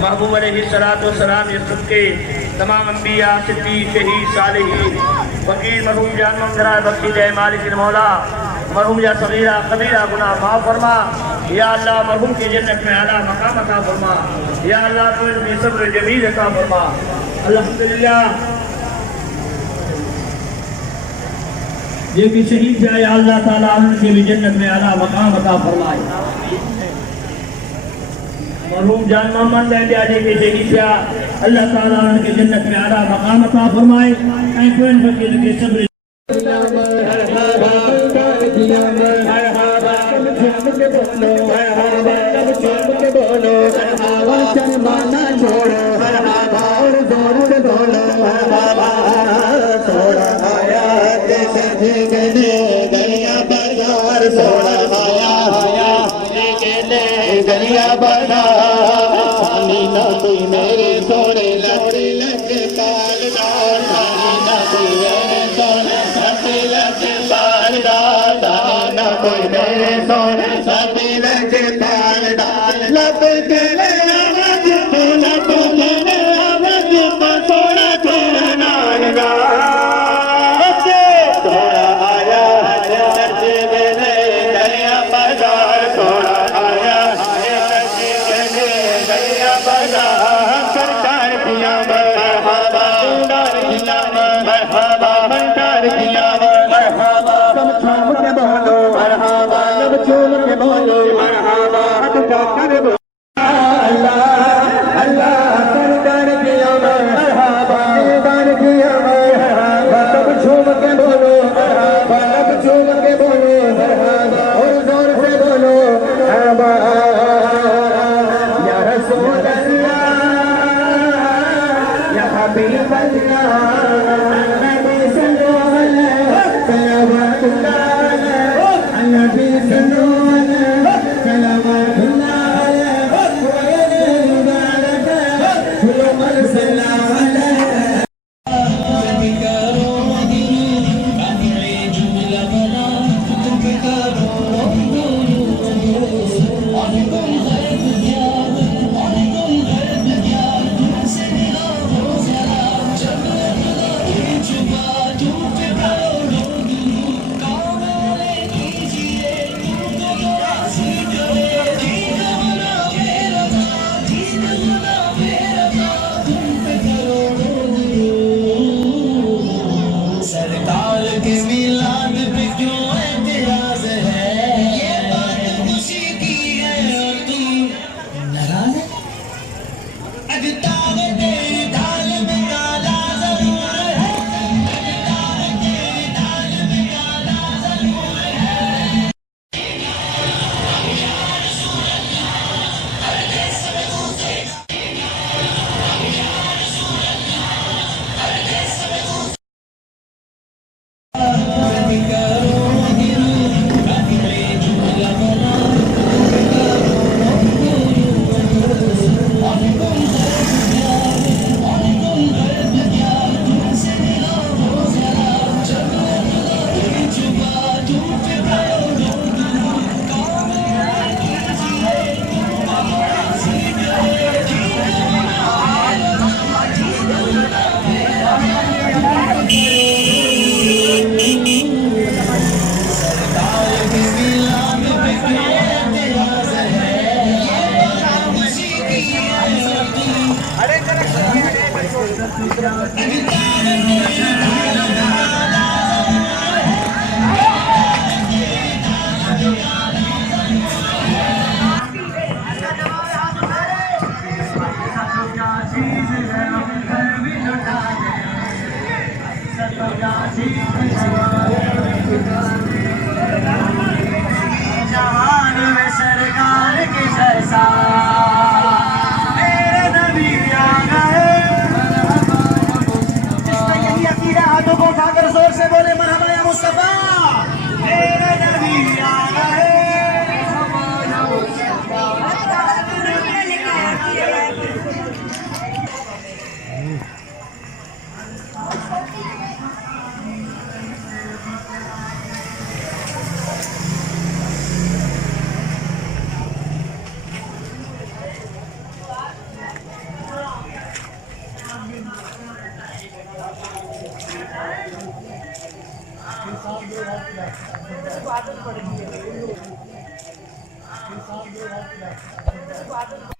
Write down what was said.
महबूब अलैहिस्सलाम ये सबके तमाम अंबिया सिद्दीक़ शहीद सालिहीन फकीर मरहूम जान मंगरा बख्शी दे मालिक मौला मरहूम या सगीरा कबीरा गुनाह माफ फरमा या अल्लाह मरहूम की जन्नत में आला मकाम अता फरमा या अल्लाह तुझे सब्र जमील अता फरमा। अल्हम्दुलिल्लाह ये भी शहीद जाए अल्लाह ताला उनके भी जन्नत में आला मकाम अता फरमाए। मरहूम जान मोहम्मद लहंदे आले के शहीद जा अल्लाह ताला उनके जन्नत में आला मकाम अता फरमाए। ऐ कोई फकीर के सब्र शर्माना छोड़ो और जोर से बोलो थोड़ा आया गलिया बाजार थोड़ा आया गलिया बाजार ना कोई मेरे सोने लड़े लगे बाल डाल ना कोई मेरे सोने लड़े लगे बाल डाल ना कोई मेरे सोने लड़े लगे बाल डाल लब के जवान में सरकार के जैसा मेरे नबी आ गए आदत पड़ गई है।